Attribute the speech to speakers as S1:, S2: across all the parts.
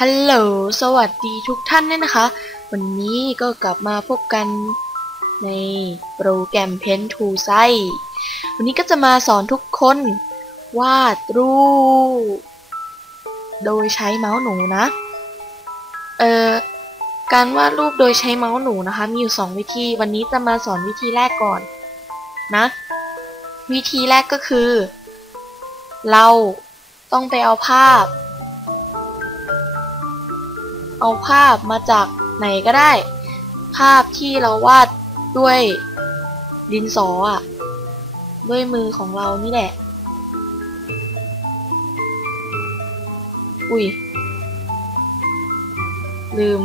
S1: ฮัลโหล สวัสดีทุกท่านด้วยนะคะ วันนี้ก็กลับมาพบกันในโปรแกรม Pen to s i วันนี้ก็จะมาสอนทุกคนวาดรูป โดยใช้เมาส์หนูนะ เอ่อ การวาดรูปโดยใช้เมาส์หนูนะคะ มีอยู่ 2 วิธี วันนี้จะมาสอนวิธีแรกก่อนนะ วิธีแรกก็คือ เราต้องไปเอาภาพ เอาภาพมาจากไหนก็ได้ ภาพที่เราวาดด้วยดินสออะ ด้วยมือของเรานี่แหละ อุ้ย ลืม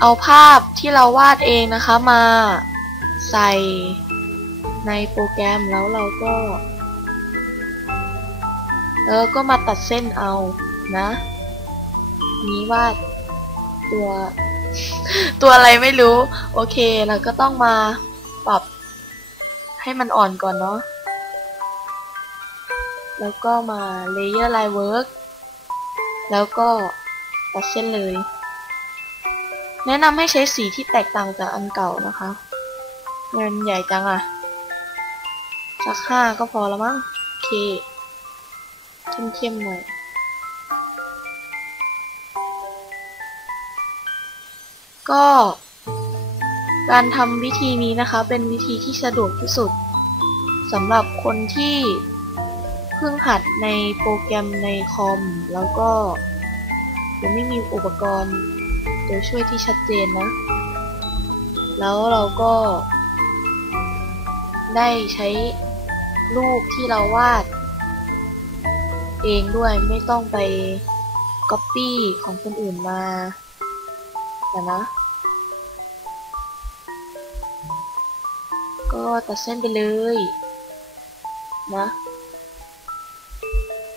S1: เอาภาพที่เราวาดเองนะคะมาใส่ในโปรแกรมแล้วเราก็ เออ ก็มาตัดเส้นเอานะ นี้วาดตัว ตัวอะไรไม่รู้ โอเค เราก็ต้องมาปรับให้มันอ่อนก่อนเนาะ แล้วก็มา Layer Line Work แล้วก็ตัดเส้นเลย แนะนำให้ใช้สีที่แตกต่างจากอันเก่านะคะมันใหญ่จังอะสักห้าก็พอแล้วมั้ง โอเค เข้มๆหน่อย ก็ การทำวิธีนี้นะคะ เป็นวิธีที่สะดวกที่สุดสำหรับคนที่เพิ่งหัดในโปรแกรมในคอม แล้วก็ยังไม่มีอุปกรณ์ตัวช่วยที่ชัดเจนนะ แล้วเราก็ ได้ใช้รูปที่เราวาด เองด้วยไม่ต้องไปก๊อปปี้ของคนอื่นมา แต่นะ ก็ตัดเส้นไปเลย นะ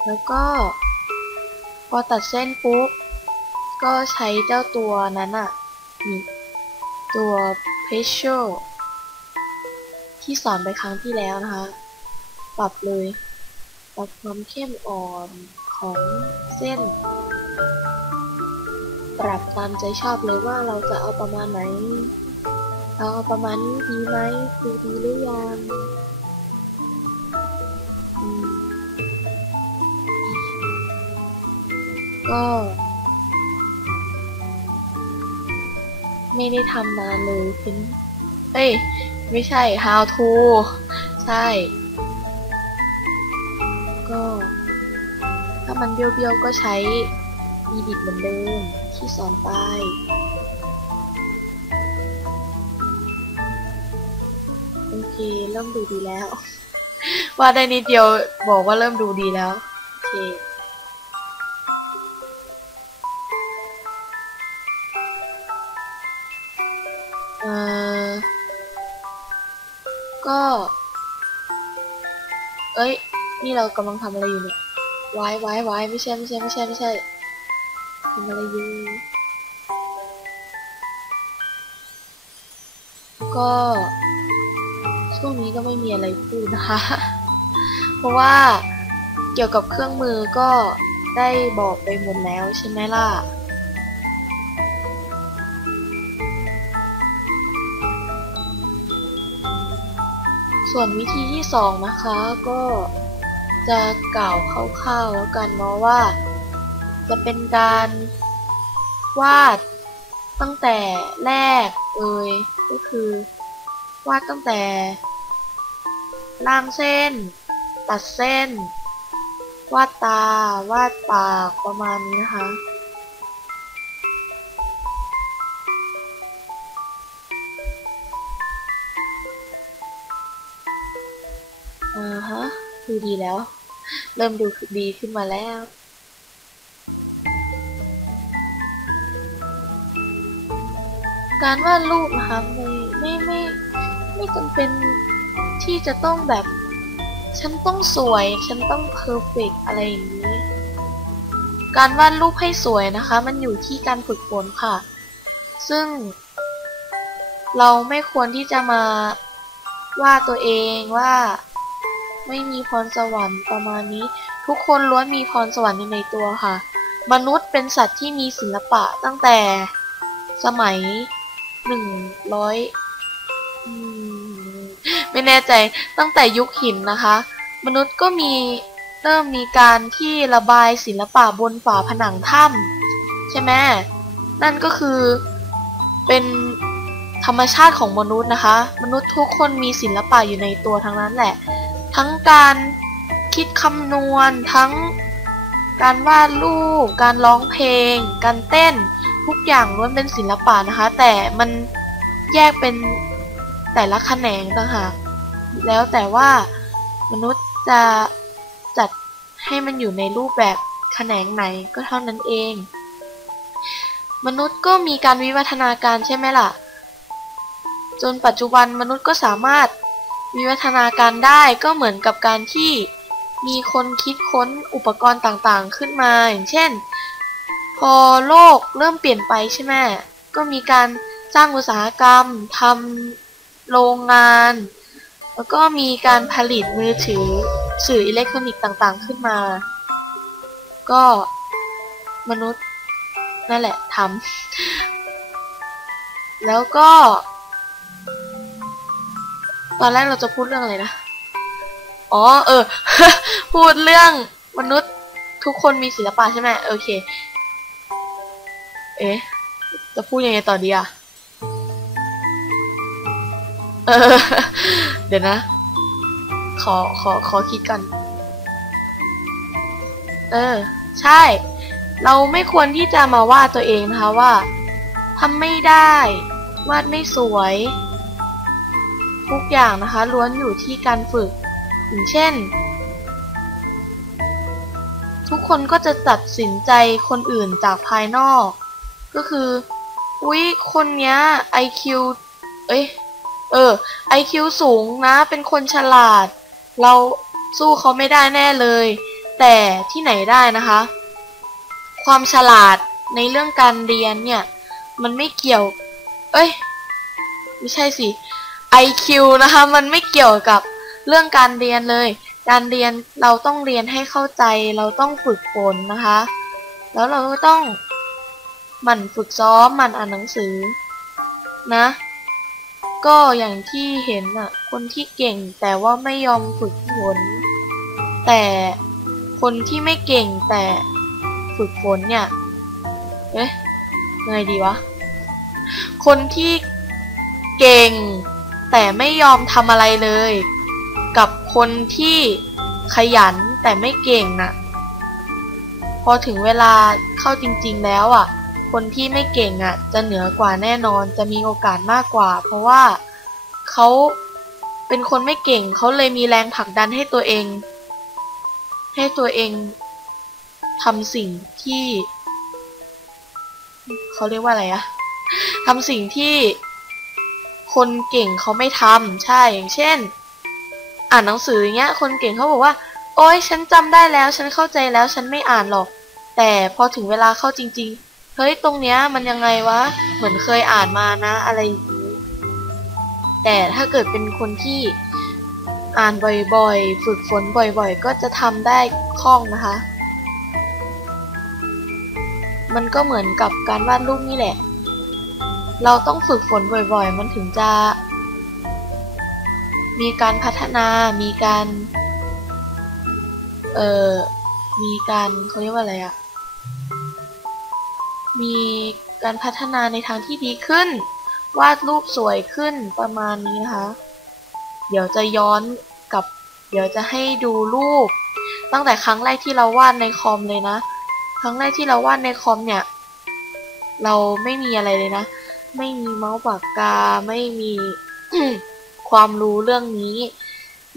S1: แล้วก็ พอตัดเส้นปุ๊บ ก็ใช้เจ้าตัวนั้นอะนี่ตัว p r e s s u r e ที่สอนไปครั้งที่แล้วนะคะ ปรับเลย ปรับความเข้มอ่อนของเส้น ปรับตามใจชอบเลยว่าเราจะเอาประมาณไหน เราเอาประมาณนี้ดีไหมดูดีหรือยังก็ ไม่ได้ทำนานเลยเพ้นเอ้ย ไม่ใช่ how to ใช่ ก็ ถ้ามันเบี้ยวๆก็ใช้ edit เหมือนเดิม ที่สอนไป โอเค เริ่มดูดีแล้ว ว่าได้นิดเดียวบอกว่าเริ่มดูดีแล้ว โอเคเอ่อก็ เอ้ย นี่เรากำลังทำอะไรอยู่เนี่ยไว้ไว้ไว้ไม่ใช่ไม่ใช่ไม่ใช่ไม่ใช่ ทำอะไรอยู่ก็ช่วงนี้ก็ไม่มีอะไรพูดนะคะ เพราะว่าเกี่ยวกับเครื่องมือก็ได้บอกไปหมดแล้วใช่ไหมล่ะ ส่วนวิธีที่สองนะคะก็จะกล่าวคร่าวๆแล้วกันเนาะว่า จะเป็นการวาดตั้งแต่แรกเอ่ยก็คือวาดตั้งแต่ล่างเส้น ตัดเส้น วาดตา วาดปากประมาณนี้นะคะอ่าฮะดูดีแล้ว เริ่มดูดีขึ้นมาแล้ว การวาดรูปนะคะไม่ไม่ไม่ไม่จำเป็นที่จะต้องแบบ ฉันต้องสวย ฉันต้องเพอร์เฟกอะไรอย่างนี้ การวาดรูปให้สวยนะคะ มันอยู่ที่การฝึกฝนค่ะ ซึ่ง เราไม่ควรที่จะมาว่าตัวเองว่า ไม่มีพรสวรรค์ประมาณนี้ ทุกคนล้วนมีพรสวรรค์อยู่ในตัวค่ะ มนุษย์เป็นสัตว์ที่มีศิลปะตั้งแต่สมัย หนึ่งร้อยไม่แน่ใจตั้งแต่ยุคหินนะคะ มนุษย์ก็มีเริ่มมีการที่ระบายศิลปะบนฝาผนังถ้ำใช่ไหมนั่นก็คือเป็นธรรมชาติของมนุษย์นะคะ มนุษย์ทุกคนมีศิลปะอยู่ในตัวทั้งนั้นแหละ ทั้งการคิดคำนวณทั้งการวาดรูป การร้องเพลง การเต้น ทุกอย่างล้วนเป็นศิลปะนะคะ แต่มันแยกเป็นแต่ละแขนงต่างหากแล้วแต่ว่ามนุษย์จะจัดให้มันอยู่ในรูปแบบแขนงไหนก็เท่านั้นเอง มนุษย์ก็มีการวิวัฒนาการใช่ไหมล่ะ จนปัจจุบันมนุษย์ก็สามารถวิวัฒนาการได้ก็เหมือนกับการที่มีคนคิดค้นอุปกรณ์ต่างๆ ขึ้นมาอย่างเช่น อโลกเริ่มเปลี่ยนไปใช่ไหมก็มีการสร้างอุตสาหกรรมทำโรงงาน แล้วก็มีการผลิตมือถือสื่ออิเล็กทรอนิกส์ต่างๆขึ้นมา ก็มนุษย์นั่นแหละทำแล้วก็ ตอนแรกเราจะพูดเรื่องอะไรนะ อ๋อ เออ พูดเรื่องมนุษย์ทุกคนมีศิลปะใช่ไหมโอเค เอ๊ะ จะพูดยังไงต่อดีอะเออ เดี๋ยวนะ ขอ ขอ ขอคิดกัน เออ ใช่ เราไม่ควรที่จะมาว่าตัวเองนะคะว่าทำไม่ได้ วาดไม่สวย ทุกอย่างนะคะ ล้วนอยู่ที่การฝึก อย่างเช่น ทุกคนก็จะตัดสินใจคนอื่นจากภายนอก ก็คือ อุ๊ยคนเนี้ย IQ เอ้ย เออ IQ สูงนะ เป็นคนฉลาด เราสู้เขาไม่ได้แน่เลย แต่ที่ไหนได้นะคะ ความฉลาดในเรื่องการเรียนเนี่ย มันไม่เกี่ยว เอ้ย ไม่ใช่สิ IQ นะคะ มันไม่เกี่ยวกับเรื่องการเรียนเลย การเรียนเราต้องเรียนให้เข้าใจ เราต้องฝึกฝนนะคะ แล้วเราก็ต้อง หมั่นฝึกซ้อมหมั่นอ่านหนังสือ นะ ก็อย่างที่เห็นอะคนที่เก่งแต่ว่าไม่ยอมฝึกฝน แต่คนที่ไม่เก่งแต่ฝึกฝนเนี่ย เอ๊ะไงดีวะ คนที่เก่งแต่ไม่ยอมทำอะไรเลย กับคนที่ขยันแต่ไม่เก่งน่ะ พอถึงเวลาเข้าจริง ๆ แล้วอะ คนที่ไม่เก่งอะ จะเหนือกว่าแน่นอนจะมีโอกาสมากกว่า เพราะว่าเขาเป็นคนไม่เก่งเขาเลยมีแรงผลักดันให้ตัวเอง ให้ตัวเองทำสิ่งที่เขาเรียกว่าอะไรอะทำสิ่งที่คนเก่งเขาไม่ทำใช่อย่างเช่น อ่านหนังสืออย่างเงี้ย คนเก่งเขาบอกว่า โอ๊ยฉันจำได้แล้ว ฉันเข้าใจแล้ว ฉันไม่อ่านหรอก แต่พอถึงเวลาเข้าจริง ๆ เฮ้ยตรงเนี้ยมันยังไงวะ เหมือนเคยอ่านมานะ อะไรอย่างนี้ แต่ถ้าเกิดเป็นคนที่อ่านบ่อยๆ ฝึกฝนบ่อยๆ ก็จะทำได้คล่องนะคะ มันก็เหมือนกับการวาดรูปนี่แหละ เราต้องฝึกฝนบ่อยๆ มันถึงจะ มีการพัฒนา มีการ เอ่อ มีการเขาเรียกว่าอะไรอะ มีการพัฒนาในทางที่ดีขึ้น วาดรูปสวยขึ้นประมาณนี้นะคะ เดี๋ยวจะย้อนกับ เดี๋ยวจะให้ดูรูป ตั้งแต่ครั้งแรกที่เราวาดในคอมเลยนะ ครั้งแรกที่เราวาดในคอมเนี่ย เราไม่มีอะไรเลยนะ ไม่มีเมาส์ปากกา ไม่มีความรู้เรื่องนี้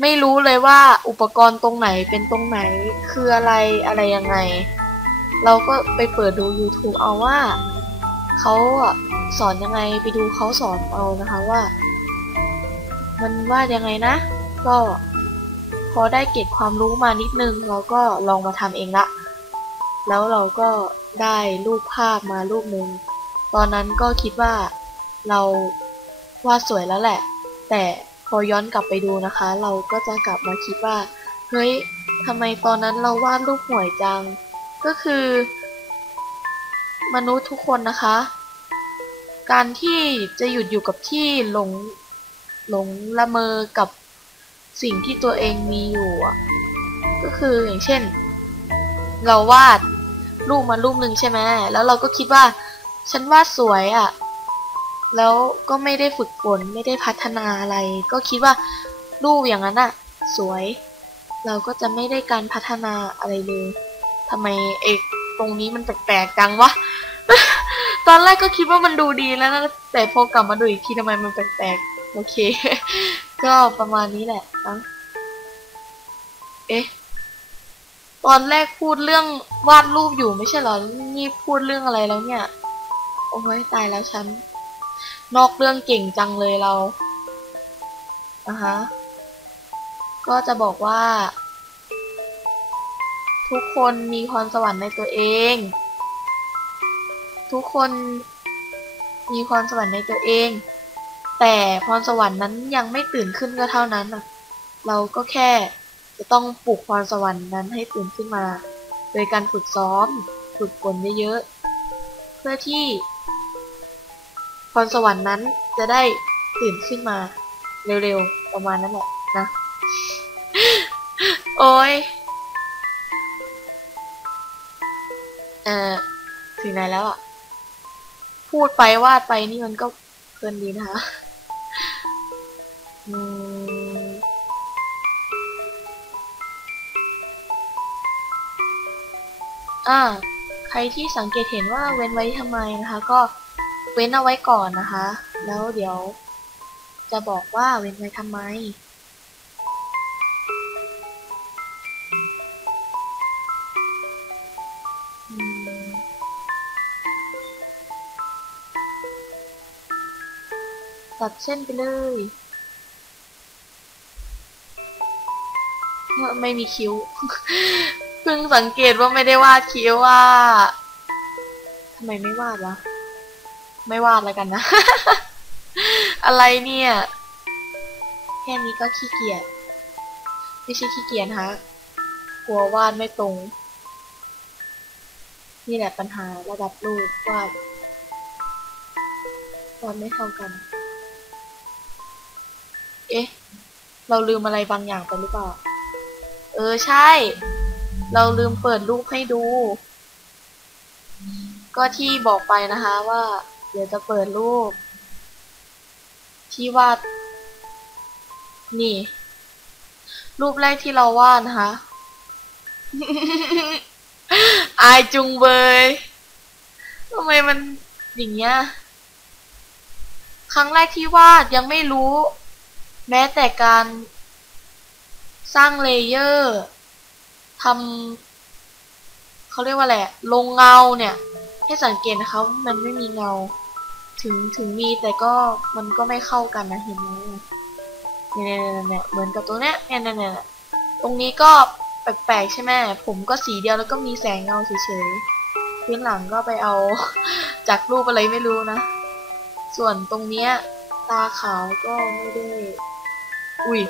S1: ไม่รู้เลยว่าอุปกรณ์ตรงไหนเป็นตรงไหนคืออะไรอะไรยังไง เราก็ไปเปิดดู YouTube เอาว่าเขาสอนยังไงไปดูเขาสอนเอานะคะว่า มันว่ายังไงนะ ก็พอได้เก็บความรู้มานิดนึง เราก็ลองมาทำเองละ แล้วเราก็ได้รูปภาพมารูปหนึ่งตอนนั้นก็คิดว่าเราวาดสวยแล้วแหละ แต่พอย้อนกลับไปดูนะคะ เราก็จะกลับมาคิดว่า เฮ้ยทำไมตอนนั้นเราวาดรูปห่วยจัง ก็คือ มนุษย์ทุกคนนะคะ การที่จะหยุดอยู่กับที่หลงหลงละเมอกับสิ่งที่ตัวเองมีอยู่อะก็คืออย่างเช่น เราวาดรูปมารูปหนึ่งใช่ไหมแล้วเราก็คิดว่า ฉันวาดสวยอะ่ะ แล้วก็ไม่ได้ฝึกฝนไม่ได้พัฒนาอะไร ก็คิดว่ารูปอย่างนั้นอะ สวย เราก็จะไม่ได้การพัฒนาอะไรเลย ทำไมเอกตรงนี้มันแปลกๆจังวะ ตอนแรกก็คิดว่ามันดูดีแล้วนะ แต่พอกลับมาดูอีกทีทำไมมันแปลกๆ โอเค ก็ประมาณนี้แหละนะเอ๊ะ ตอนแรกพูดเรื่องวาดรูปอยู่ไม่ใช่เหรอ นี่พูดเรื่องอะไรแล้วเนี่ย โอ้ยตายแล้วฉัน นอกเรื่องเก่งจังเลยเราอะฮะ ก็จะบอกว่า ทุกคนมีพรสวรรค์ในตัวเอง ทุกคนมีพรสวรรค์ในตัวเอง แต่พรสวรรค์นั้นยังไม่ตื่นขึ้นก็เท่านั้นน่ะเราก็แค่จะต้องปลุกพรสวรรค์นั้นให้ตื่นขึ้นมา โดยการฝึกซ้อม ฝึกฝนเยอะๆ เพื่อที่ พรสวรรค์นั้นจะได้ตื่นขึ้นมา เร็วๆ ประมาณนั้นแหละนะ โอ้ย เออถึงไหนแล้วอะ พูดไปวาดไปนี่มันก็เพลินดีนะคะอืมอ่าใครที่สังเกตเห็นว่าเว้นไว้ทำไมนะคะ ก็เว้นเอาไว้ก่อนนะคะ แล้วเดี๋ยวจะบอกว่าเว้นไว้ทำไม ตัดเส้นไปเลยไม่มีคิ้ว เพิ่งสังเกตว่าไม่ได้วาดคิ้วว่าทำไมไม่วาดวะ ไม่วาดแล้วกันนะ อะไรเนี่ย แค่นี้ก็ขี้เกียจ ไม่ใช่ขี้เกียจฮะ กลัววาดไม่ตรง นี่แหละปัญหาระดับรูปวาดวาดไม่เท่ากัน เอ๊ะ เราลืมอะไรบางอย่างไปหรือเปล่า เออใช่ เราลืมเปิดรูปให้ดู ก็ที่บอกไปนะคะว่า เดี๋ยวจะเปิดรูป ที่วาด นี่ รูปแรกที่เราวาดนะคะ อายจุงเบยทำไมมันอย่างเงี้ย ครั้งแรกที่วาดยังไม่รู้ แม้แต่การสร้างเลเยอร์ทำเขาเรียกว่าอะไรอะลงเงาเนี่ย ให้สังเกตนะคะว่ามันไม่มีเงา ถึงถึงมีแต่ก็มันก็ไม่เข้ากันนะเห็นไหมเนี่ยเนี่ยเนี่ยเหมือนกับตัวเนี้ยเนี่ยเนี่ยเนี่ยตรงนี้ก็แปลกๆใช่ไหมผมก็สีเดียวแล้วก็มีแสงเงาเฉยๆพื้นหลังก็ไปเอาจากรูปอะไรไม่รู้นะ ส่วนตรงเนี้ยตาขาวก็ไม่ได้ อุ้ย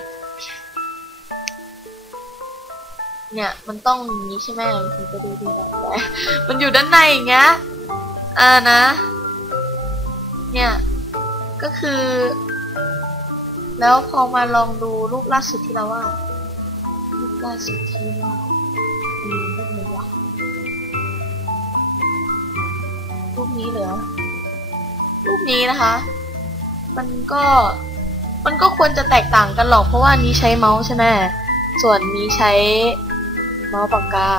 S1: เนี่ย มันต้องอย่างนี้ใช่ไหมมันถึงจะดูดีแบบแต่มันอยู่ด้านในอย่างเงี้ยอ่านะ เนี่ย ก็คือ แล้วพอมาลองดูรูปล่าสุดที่เราว่ารูปล่าสุดที่ว่าดอืมรูปไหนวะรูปนี้เหรอรูปนี้นะคะ มันก็ มันก็ควรจะแตกต่างกันหรอกเพราะว่านี้ใช้เมาส์ใช่ไหมส่วนนี้ใช้เมาส์ปากกา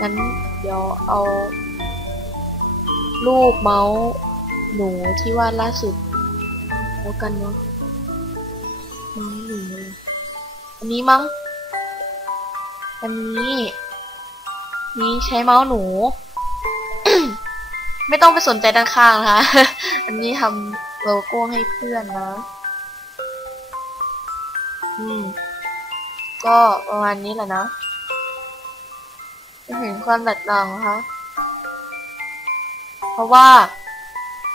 S1: งั้นเดี๋ยวเอา รูปเมาส์หนูที่วาดล่าสุด แล้วกันเนาะเมาส์หนูอันนี้มั้ง อันนี้ นี้ใช้เมาส์หนู ไม่ต้องไปสนใจด้านข้างนะคะ อันนี้ทำโลโก้ให้เพื่อนนะ อืม ก็ประมาณนี้แหละนะเห็นความแตกต่างนะคะเพราะว่า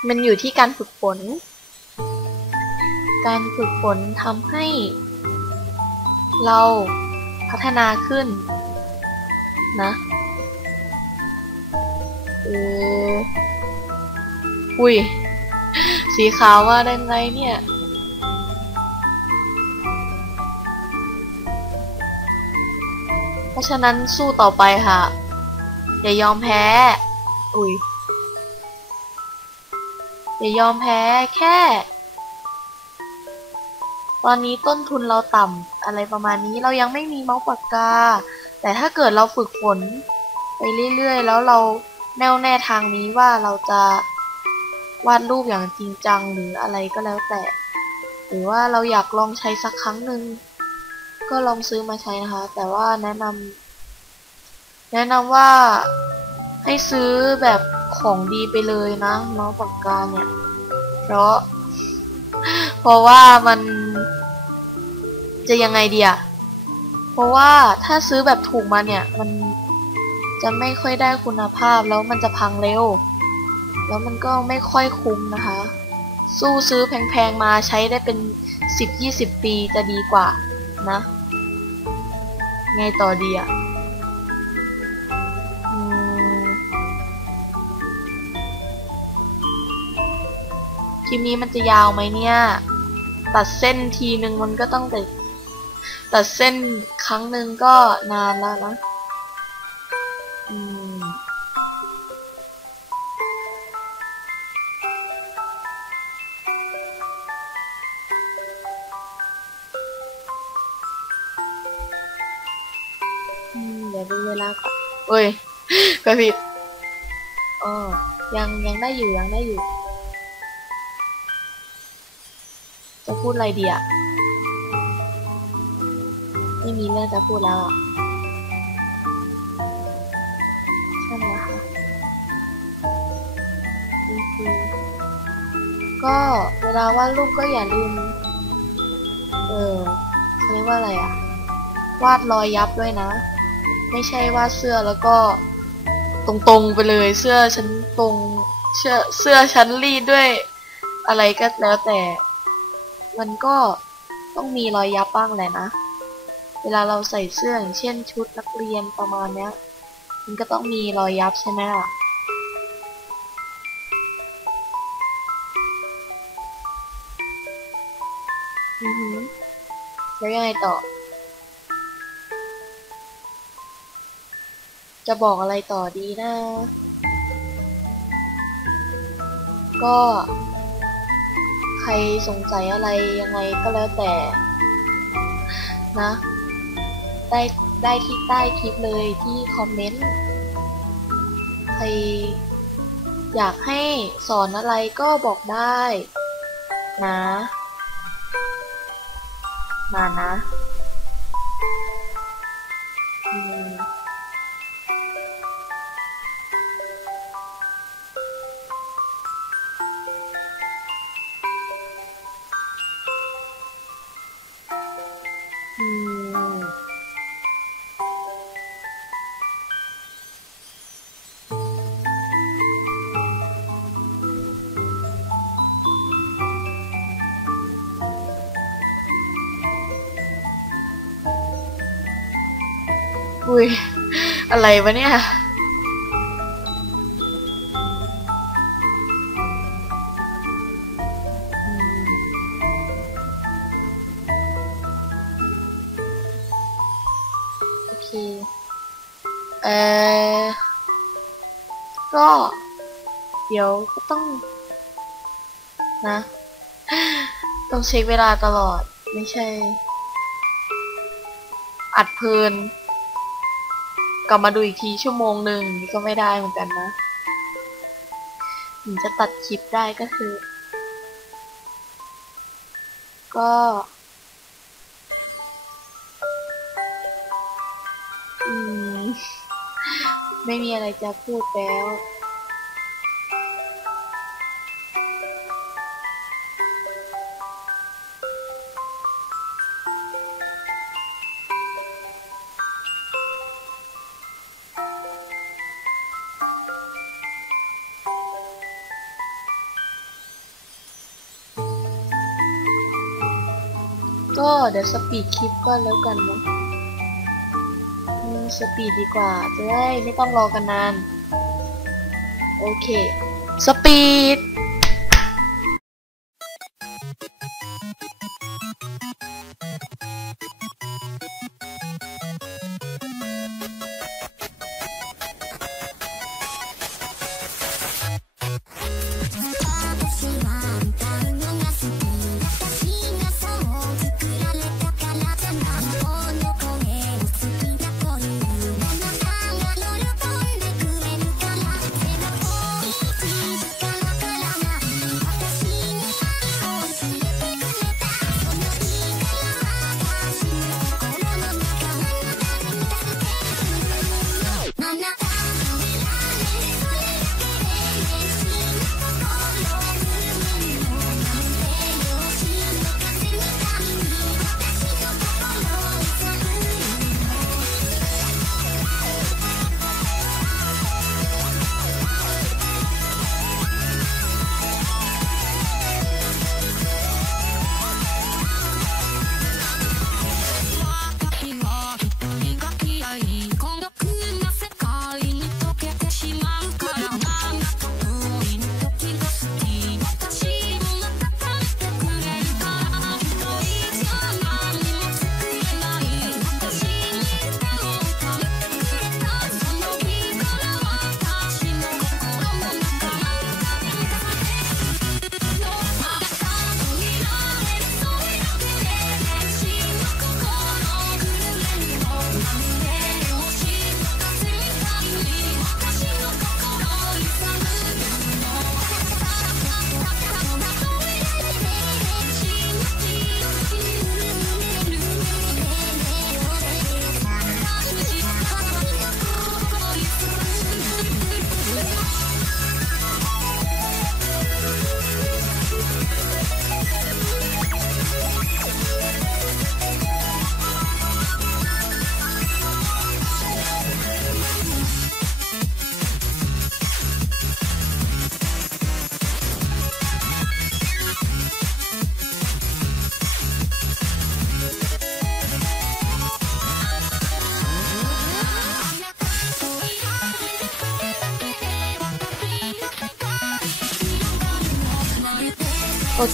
S1: มันอยู่ที่การฝึกฝน การฝึกฝนทำให้ เราพัพัฒนาขึ้น นะเอออุ้ย สีขาวว่าได้ไงเนี่ย เพราะฉะนั้นสู้ต่อไปค่ะ อย่ายอมแพ้ อุ้ย อย่ายอมแพ้แค่ ตอนนี้ต้นทุนเราต่ำอะไรประมาณนี้เรายังไม่มีเมาส์ปากกา แต่ถ้าเกิดเราฝึกฝนไปเรื่อยๆ แล้วเราแน่วแน่ทางนี้ว่าเราจะวาดรูปอย่างจริงจังหรืออะไรก็แล้วแต่ หรือว่าเราอยากลองใช้สักครั้งหนึ่ง ก็ลองซื้อมาใช้นะคะ แต่ว่าแนะนำแนะนำว่าให้ซื้อแบบของดีไปเลยนะเมาส์ปากกาเนี่ย เพราะ เพราะว่ามันจะยังไงดีอะเพราะว่าถ้าซื้อแบบถูกมาเนี่ย มันจะไม่ค่อยได้คุณภาพแล้วมันจะพังเร็ว แล้วมันก็ไม่ค่อยคุ้มนะคะ สู้ซื้อแพงๆมาใช้ได้เป็น 10-20 ปีจะดีกว่านะ ไงต่อดีอะคลิปนี้มันจะยาวไหมเนี่ย ตัดเส้นทีนึงมันก็ต้องแต่ตัดเส้นครั้งหนึ่งก็นานแล้วนะ ก็ผิดอ๋อยังยังได้อยู่ยังได้อยู่ จะพูดอะไรดีอะไม่มีเรื่องจะพูดแล้วอะใช่ไหมคะนี่คือก็เวลาวาดรูปก็อย่าลืม เออเรียกว่าอะไรอะวาดรอยยับด้วยนะ ไม่ใช่วาดเสื้อแล้วก็ ตรงๆไปเลยเสื้อฉันตรงเสื้อเสื้อฉันรีดด้วย อะไรก็แล้วแต่ มันก็ต้องมีรอยยับบ้างแหละนะ เวลาเราใส่เสื้ออย่างเช่นชุดนักเรียนประมาณเนี้ย มันก็ต้องมีรอยยับใช่ไหมล่ะอือหือแล้วยังไงต่อ จะบอกอะไรต่อดีนะ ก็ ใครสงสัยอะไรยังไงก็แล้วแต่ นะ ได้ได้ที่ใต้คลิปเลยที่คอมเมนต์ ใครอยากให้สอนอะไรก็บอกได้ นะ มานะ อะไรวะเนี่ย โอเค เอ่อ ก็ เดี๋ยวก็ต้อง นะ ต้องเช็คเวลาตลอด ไม่ใช่ อัดเพลิน กลับมาดูอีกทีชั่วโมงหนึ่งก็ไม่ได้เหมือนกันนะถึงจะตัดคลิปได้ก็คือ ก็ อืม ไม่มีอะไรจะพูดแล้ว ก็เดี๋ยวสปีดคลิปก็แล้วกันเนาะสปีดดีกว่า จะได้ไม่ต้องรอกันนาน โอเค สปีด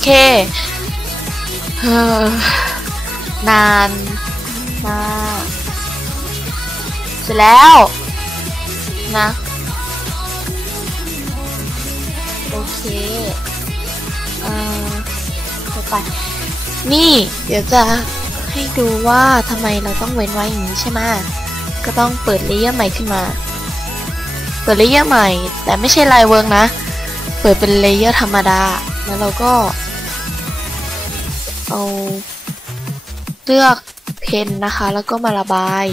S1: เคเฮ้อนานมากเสร็จแล้ว นะ โอเคเอ่อต่อไป นี่ เดี๋ยวจะให้ดูว่าทำไมเราต้องเว้นไว้อย่างนี้ใช่ไหมก็ต้องเปิดเลเยอร์ใหม่ขึ้นมา เปิดเลเยอร์ใหม่ แต่ไม่ใช่ลายเวิร์กนะ เปิดเป็นเลเยอร์ธรรมดา แล้วเราก็ เอาเลือกเพนนะคะ แล้วก็มาระบาย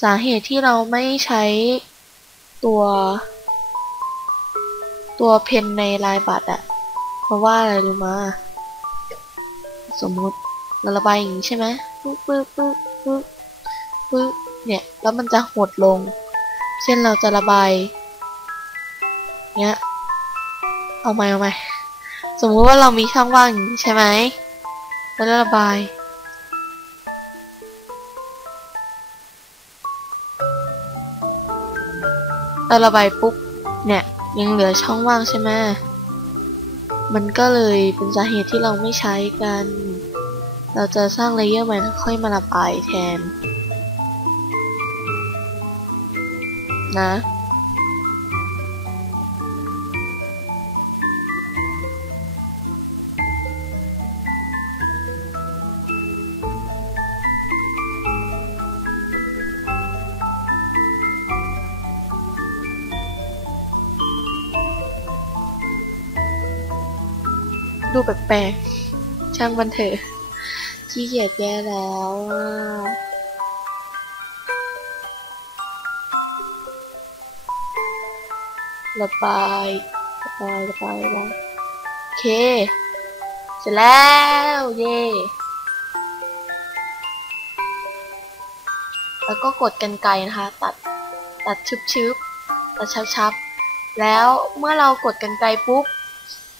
S1: สาเหตุที่เราไม่ใช้ตัว ตัวเพนในลายบัตรอะเพราะว่าอะไรรู้มาสมมุติเราระบายอย่างนี้ใช่ไหมปึ๊บปึ๊บปึ๊บปึ๊บปึ๊บเนี่ย แล้วมันจะหดลง เช่นเราจะระบาย เนี้ย เอาไหมเอาไหม สมมุติว่าเรามีช่องว่างใช่ไหมแล้วระบายเราระบายปุ๊บเนี่ยยังเหลือช่องว่างใช่ไหมมันก็เลยเป็นสาเหตุที่เราไม่ใช้กัน เราจะสร้างเลเยอร์ใหม่แล้วค่อยมาระบายแทน นะ แปลกๆ ช่างมันเถอะ ขี้เกียจแย่แล้วระบายระบายระบายระบายโอเค เสร็จแล้ว เย่แล้วก็กดกันไกนะคะ ตัด ตัดชุบๆ ตัดชับๆ แล้วเมื่อเรากดกันไกปุ๊บ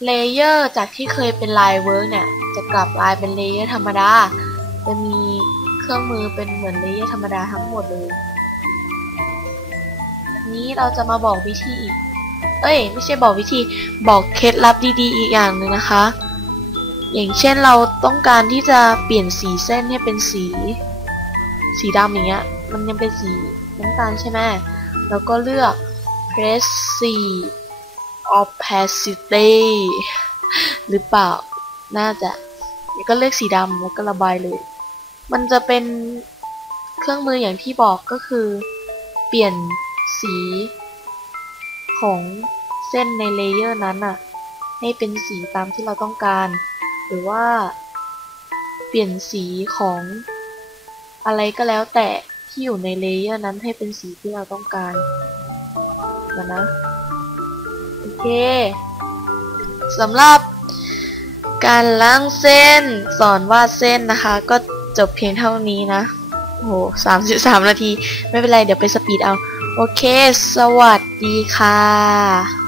S1: เลเยอร์จากที่เคยเป็นลายเวิร์กเนี่ย จะกลับลายเป็นเลเยอร์ธรรมดา จะมีเครื่องมือเป็นเหมือนเลเยอร์ธรรมดาทั้งหมดเลย นี้เราจะมาบอกวิธีอีก เอ้ย ไม่ใช่บอกวิธี บอกเคล็ดลับดีๆ อีกอย่างหนึ่งนะคะ อย่างเช่นเราต้องการที่จะเปลี่ยนสีเส้นให้เป็นสี สีดำอย่างเงี้ย มันยังเป็นสีน้ำตาลใช่ไหมแล้วก็เลือก press C opacity หรือเปล่า น่าจะก็เลือกสีดำแล้วก็ระบายเลย มันจะเป็นเครื่องมืออย่างที่บอกก็คือ เปลี่ยนสีของเส้นในเลเยอร์นั้นอะให้เป็นสีตามที่เราต้องการ หรือว่า เปลี่ยนสีของอะไรก็แล้วแต่ที่อยู่ในเลเยอร์นั้นให้เป็นสีที่เราต้องการนะนะ เคสำหรับการล้างเส้นสอนวาดเส้นนะคะ ก็จบเพียงเท่านี้นะโหสามสิบสามนาที ไม่เป็นไร เดี๋ยวไปสปีดเอา โอเค สวัสดีค่ะ